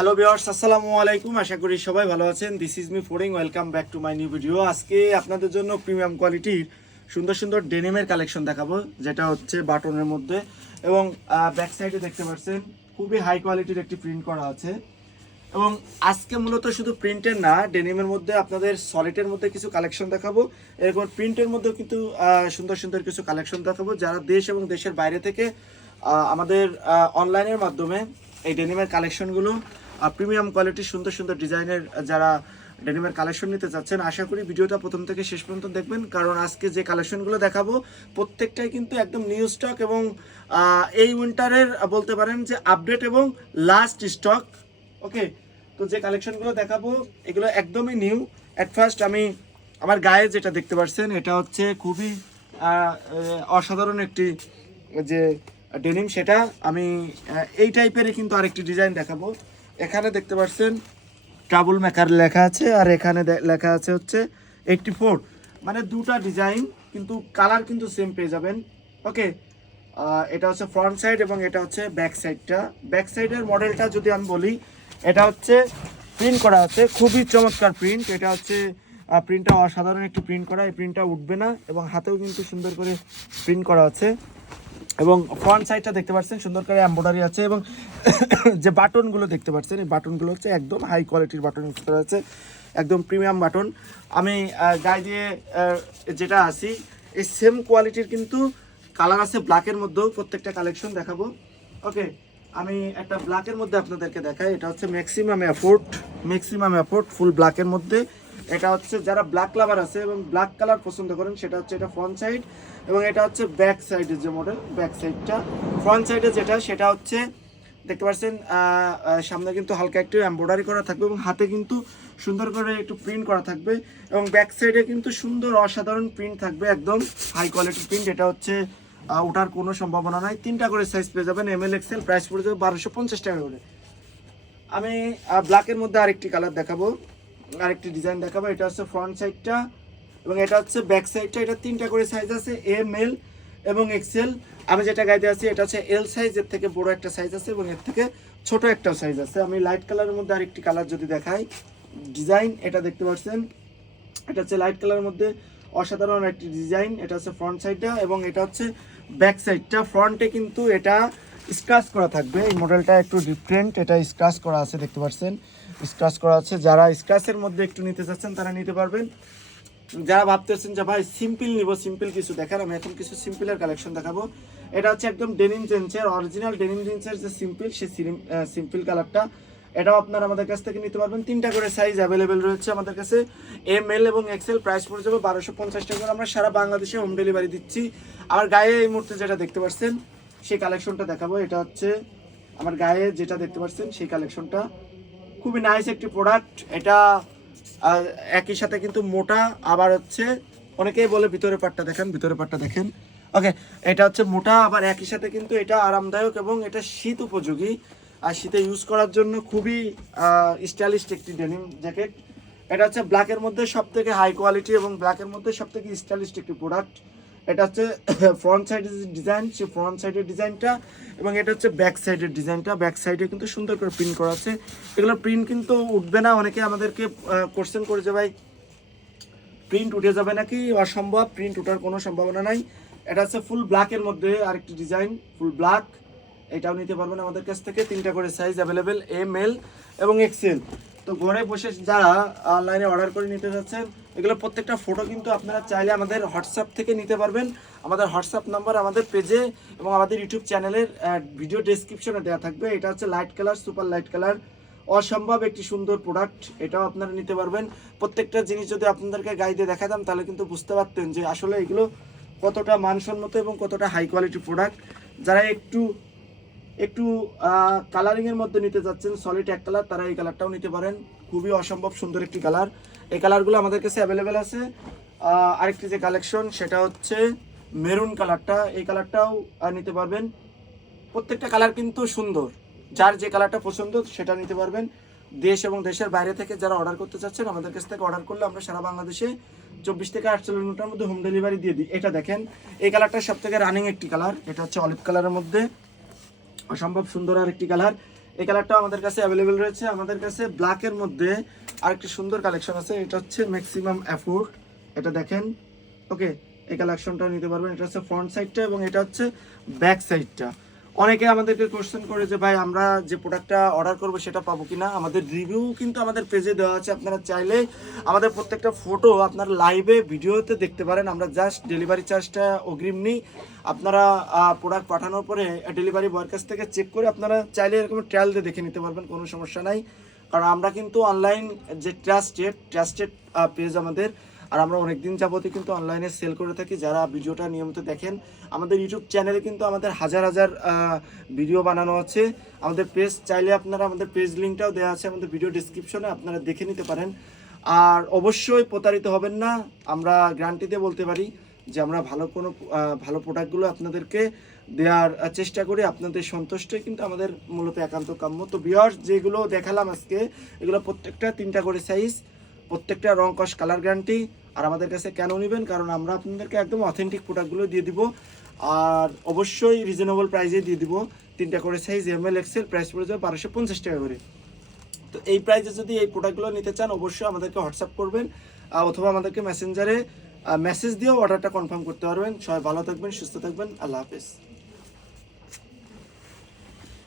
Hello বিয়ার্স আসসালামু আলাইকুম। আশা করি সবাই ভালো আছেন। This is me ফোরিং welcome back to my new video আজকে আপনাদের জন্য প্রিমিয়াম কোয়ালিটির সুন্দর সুন্দর ডেনিমের কালেকশন দেখাবো, যেটা হচ্ছে বাটনের মধ্যে। এবং ব্যাক সাইডে দেখতে পাচ্ছেন, খুবই হাই কোয়ালিটির একটি প্রিন্ট করা আছে। এবং আজকে মূলত শুধু প্রিন্টের না ডেনিমের মধ্যে আপনাদের সলিটের মধ্যে কিছু কালেকশন দেখাবো। এরকম প্রিন্টের মধ্যেও কিন্তু সুন্দর সুন্দর কিছু কালেকশন দেখাবো। যারা দেশ এবং দেশের বাইরে থেকে আমাদের অনলাইনের মাধ্যমে এই ডেনিমের কালেকশনগুলো প্রিমিয়াম কোয়ালিটির সুন্দর সুন্দর ডিজাইনের যারা ডেনিমের কালেকশন নিতে চাচ্ছেন, আশা করি ভিডিওটা প্রথম থেকে শেষ পর্যন্ত দেখবেন। কারণ আজকে যে কালেকশনগুলো দেখাবো, প্রত্যেকটাই কিন্তু একদম নিউ স্টক এবং এই উইন্টারের বলতে পারেন যে আপডেট এবং লাস্ট স্টক ওকে তো যে কালেকশনগুলো দেখাবো, এগুলো একদমই নিউ অ্যাট ফার্স্ট আমি আমার গায়ে যেটা দেখতে পাচ্ছেন, এটা হচ্ছে খুবই অসাধারণ একটি, যে ডেনিম সেটা আমি এই টাইপেরই কিন্তু আরেকটি ডিজাইন দেখাবো। এখানে দেখতে পাচ্ছেন ট্রাবল মেকার লেখা আছে, আর এখানে লেখা আছে হচ্ছে এইটটি ফোর মানে দুটা ডিজাইন কিন্তু কালার কিন্তু সেম পেয়ে যাবেন। ওকে এটা হচ্ছে ফ্রন্ট সাইড এবং এটা হচ্ছে ব্যাক সাইডটা ব্যাক সাইডের মডেলটা যদি আমি বলি, এটা হচ্ছে প্রিন্ট করা আছে, খুবই চমৎকার প্রিন্ট এটা হচ্ছে প্রিন্টটা অসাধারণ একটি প্রিন্ট করা, এই প্রিন্টটা উঠবে না এবং হাতেও কিন্তু সুন্দর করে প্রিন্ট করা আছে। এবং ফ্রন্ট সাইডটা দেখতে পাচ্ছেন, সুন্দর করে এম্বয়ডারি আছে এবং যে বাটনগুলো দেখতে পাচ্ছেন, এই বাটনগুলো হচ্ছে একদম হাই কোয়ালিটির বাটন ইউজ করা আছে একদম প্রিমিয়াম বাটন। আমি গায়ে দিয়ে যেটা আসি এই সেম কোয়ালিটির কিন্তু কালার আছে ব্ল্যাকের মধ্যেও, প্রত্যেকটা কালেকশন দেখাবো। ওকে আমি একটা ব্ল্যাকের মধ্যে আপনাদেরকে দেখাই, এটা হচ্ছে maximum effort maximum effort full ব্ল্যাকের মধ্যে। এটা হচ্ছে যারা ব্ল্যাক লাভার আছে এবং ব্ল্যাক কালার পছন্দ করেন, সেটা হচ্ছে এটা ফ্রন্ট সাইড এবং এটা হচ্ছে ব্যাক সাইডের যে মডেল ব্যাক সাইডটা ফ্রন্ট সাইডে যেটা, সেটা হচ্ছে, দেখতে পাচ্ছেন সামনে কিন্তু হালকা একটু এমব্রয়ডারি করা থাকবে এবং হাতে কিন্তু সুন্দর করে একটু প্রিন্ট করা থাকবে এবং ব্যাক সাইডে কিন্তু সুন্দর অসাধারণ প্রিন্ট থাকবে, একদম হাই কোয়ালিটির প্রিন্ট এটা হচ্ছে ওঠার কোনো সম্ভাবনা নাই। তিনটা করে সাইজ পেয়ে যাবেন এম এল এক্সেল প্রাইস পড়ে যাবে বারোশো পঞ্চাশ টাকা করে। আমি ব্ল্যাকের মধ্যে আরেকটি কালার দেখাবো। আরেকটি ডিজাইন দেখাবো, এটা হচ্ছে ফ্রন্ট সাইডটা এবং এটা হচ্ছে ব্যাক সাইডটা এটা তিনটা করে সাইজ আছে এম এল এবং এক্সেল আমি যেটা গাইতে আছি, এটা হচ্ছে এল সাইজ এর থেকে বড় একটা সাইজ আছে এবং এর থেকে ছোট একটা সাইজ আছে। আমি লাইট কালারের মধ্যে আরেকটি কালার যদি দেখাই ডিজাইন এটা দেখতে পাচ্ছেন। এটা হচ্ছে লাইট কালারের মধ্যে অসাধারণ একটি ডিজাইন এটা হচ্ছে ফ্রন্ট সাইডটা এবং এটা হচ্ছে ব্যাক সাইডটা ফ্রন্টে কিন্তু এটা স্ক্রাচ করা থাকবে, এই মডেলটা একটু ডিফারেন্ট এটা স্ক্রাচ করা আছে, দেখতে পাচ্ছেন। স্ক্রাচ করা আছে। যারা স্ক্রাচের মধ্যে একটু নিতে চাচ্ছেন, তারা নিতে পারবেন। যারা ভাবতেছেন যে, ভাই সিম্পল নিব সিম্পল কিছু দেখার, আমি এখন কিছু সিম্পলের কালেকশন দেখাবো। এটা হচ্ছে একদম ডেনিম জেন্সের অরিজিনাল ডেনিম জেন্সের যে সিম্পল সেই সিম্পল কালারটা এটাও আপনারা আমাদের কাছ থেকে নিতে পারবেন। তিনটা করে সাইজ অ্যাভেলেবেল রয়েছে আমাদের কাছে। এম এল এবং এক্সেল প্রাইস পড়ে যাবে বারোশো পঞ্চাশ টাকা করে। আমরা সারা বাংলাদেশে হোম ডেলিভারি দিচ্ছি। আমার গায়ে এই মুহূর্তে যেটা দেখতে পাচ্ছেন, সেই কালেকশনটা দেখাবো। এটা হচ্ছে আমার গায়ে যেটা দেখতে পাচ্ছেন, সেই কালেকশনটা খুবই নাইস একটি প্রোডাক্ট এটা একই সাথে কিন্তু মোটা, আবার হচ্ছে অনেকেই বলে ভিতরে পাটটা দেখেন ভিতরে পাটটা দেখেন। ওকে এটা হচ্ছে মোটা, আবার একই সাথে কিন্তু এটা আরামদায়ক এবং এটা শীত উপযোগী। আর শীতে ইউজ করার জন্য খুবই স্টাইলিশ একটি ডেনিম জ্যাকেট এটা হচ্ছে ব্ল্যাকের মধ্যে সব থেকে হাই কোয়ালিটি এবং ব্ল্যাকের মধ্যে সব থেকে স্টাইলিশ একটি প্রোডাক্ট এটা হচ্ছে ফ্রন্ট সাইডের যে ডিজাইন সেই ফ্রন্ট সাইডের ডিজাইনটা এবং এটা হচ্ছে ব্যাক সাইডের ডিজাইনটা ব্যাক সাইডে কিন্তু সুন্দর করে প্রিন্ট করা আছে। এগুলো প্রিন্ট কিন্তু উঠবে না, অনেকে আমাদেরকে কোশ্চেন করে যে ভাই প্রিন্ট উঠে যাবে নাকি? অসম্ভব প্রিন্ট ওঠার কোনো সম্ভাবনা নাই। এটা হচ্ছে ফুল ব্ল্যাকের মধ্যে আরেকটি ডিজাইন ফুল ব্ল্যাক এটাও নিতে পারবেন আমাদের কাছ থেকে। তিনটা করে সাইজ অ্যাভেলেবেল এম এল এবং এক্সেল তো ঘরে বসে যারা অনলাইনে অর্ডার করে নিতে যাচ্ছেন, এগুলো প্রত্যেকটা ফটো কিন্তু আপনারা চাইলে আমাদের হোয়াটসঅ্যাপ থেকে নিতে পারবেন। আমাদের হোয়াটসঅ্যাপ নাম্বার আমাদের পেজে এবং আমাদের ইউটিউব চ্যানেলের ভিডিও ডেসক্রিপশনে দেওয়া থাকবে। এটা হচ্ছে light colour super light colour অসম্ভব একটি সুন্দর প্রোডাক্ট এটাও আপনারা নিতে পারবেন। প্রত্যেকটা জিনিস যদি আপনাদেরকে গাইডে দেখাতাম, তাহলে কিন্তু বুঝতে পারতেন যে আসলে এগুলো কতটা মানসম্মত এবং কতটা হাই কোয়ালিটি প্রোডাক্ট যারা একটু একটু কালারিং এর মধ্যে নিতে যাচ্ছেন সলিড এক কালার তারা এই কালারটাও নিতে পারেন। খুবই অসম্ভব সুন্দর একটি কালার এই কালারগুলো আমাদের কাছে অ্যাভেলেবেল আছে। আরেকটি যে কালেকশন সেটা হচ্ছে মেরুন কালারটা এই কালারটাও নিতে পারবেন। প্রত্যেকটা কালার কিন্তু সুন্দর। যার যে কালারটা পছন্দ, সেটা নিতে পারবেন। দেশ এবং দেশের বাইরে থেকে যারা অর্ডার করতে চাচ্ছেন, আমাদের কাছ থেকে অর্ডার করলে আমরা সারা বাংলাদেশে চব্বিশ থেকে আটচল্লিশ মিনিটের মধ্যে হোম ডেলিভারি দিয়ে দিই। এটা দেখেন, এই কালারটা সব থেকে রানিং একটি কালার এটা হচ্ছে অলিভ কালারের মধ্যে। অসম্ভব সুন্দর আর একটি কালার। এই কালারটা আমাদের কাছে অ্যাভেলেবেল রয়েছে। আমাদের কাছে ব্ল্যাকের মধ্যে আরেকটি সুন্দর কালেকশন আছে। এটা হচ্ছে ম্যাক্সিমাম অ্যাফোর্ড এটা দেখেন। ওকে এই কালেকশনটা নিতে পারবেন। এটা হচ্ছে ফ্রন্ট সাইডটা এবং এটা হচ্ছে ব্যাক সাইডটা অনেকে আমাদেরকে কোশ্চেন করে যে, ভাই, আমরা যে প্রোডাক্টটা অর্ডার করব সেটা পাবো কিনা? আমাদের রিভিউ কিন্তু আমাদের পেজে দেওয়া আছে। আপনারা চাইলে আমাদের প্রত্যেকটা ফটো আপনার লাইভে ভিডিওতে দেখতে পারেন। আমরা জাস্ট ডেলিভারি চার্জটা অগ্রিম নিই। আপনারা প্রোডাক্ট পাঠানোর পরে ডেলিভারি বয়ের কাছ থেকে চেক করে আপনারা চাইলে এরকম ট্রায়াল দিয়ে দেখে নিতে পারবেন, কোনো সমস্যা নাই। কারণ আমরা কিন্তু অনলাইন যে ট্রাস্টেড ট্রাস্টেড পেজ আমাদের আর আমরা অনেকদিন যাবতই কিন্তু অনলাইনে সেল করে থাকি। যারা ভিডিওটা নিয়মিত দেখেন, আমাদের ইউটিউব চ্যানেলে কিন্তু আমাদের হাজার হাজার ভিডিও বানানো আছে। আমাদের পেজ চাইলে আপনারা আমাদের পেজ লিঙ্কটাও দেওয়া আছে আমাদের ভিডিও ডিসক্রিপশনে আপনারা দেখে নিতে পারেন। আর অবশ্যই প্রতারিত হবেন না। আমরা গ্যারান্টিতে বলতে পারি যে আমরা ভালো কোনো ভালো প্রোডাক্টগুলো আপনাদেরকে দেওয়ার চেষ্টা করি। আপনাদের সন্তুষ্টই কিন্তু আমাদের মূলত একান্ত কাম্য। তো বিয়ার্স যেগুলো দেখালাম আজকে, এগুলো প্রত্যেকটা তিনটা করে সাইজ প্রত্যেকটা রং, কস কালার গ্যারান্টি আর আমাদের কাছে কেন নেবেন? কারণ আমরা আপনাদেরকে একদম অথেন্টিক প্রোডাক্টগুলো দিয়ে দিব। আর অবশ্যই রিজনেবল প্রাইসে দিয়ে দিব। তিনটা করে size M L XL price পড়ে যাবে বারোশো পঞ্চাশ টাকা করে। তো এই প্রাইসে যদি এই প্রোডাক্টগুলো নিতে চান, অবশ্যই আমাদেরকে হোয়াটসঅ্যাপ করবেন অথবা আমাদেরকে মেসেঞ্জারে মেসেজ দিয়েও অর্ডারটা কনফার্ম করতে পারবেন। সবাই ভালো থাকবেন, সুস্থ থাকবেন। আল্লাহ হাফেজ।